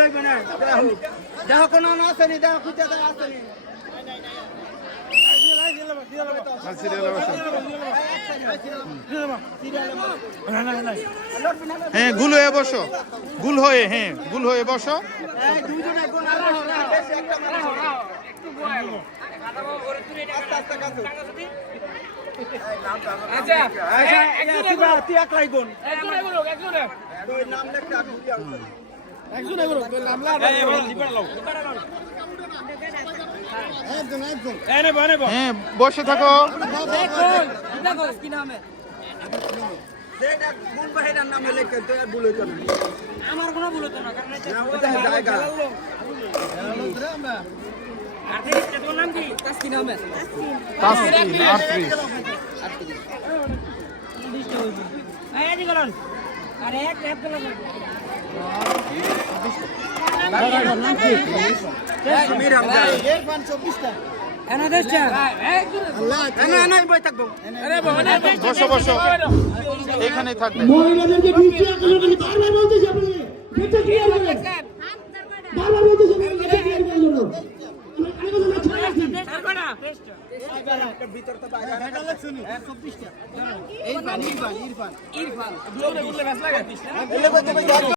লইবে না দেখো কোনো আসেনি দেখো খুঁজে দেখো আসেনি হ্যাঁ গুল হয়ে বসো, গুল হয়ে, হ্যাঁ গুল হয়ে বসো। হ্যাঁ বসে থাকো। আমার কোনো ভুল হতো না বসো বসো, এখানেই থাকবে। মহিলাদেরকে নিচে বারবার বলতেছি আপনি এটা ক্লিয়ার করেন, বারবার বলতেছি এটা ক্লিয়ার করার জন্য। ইরফান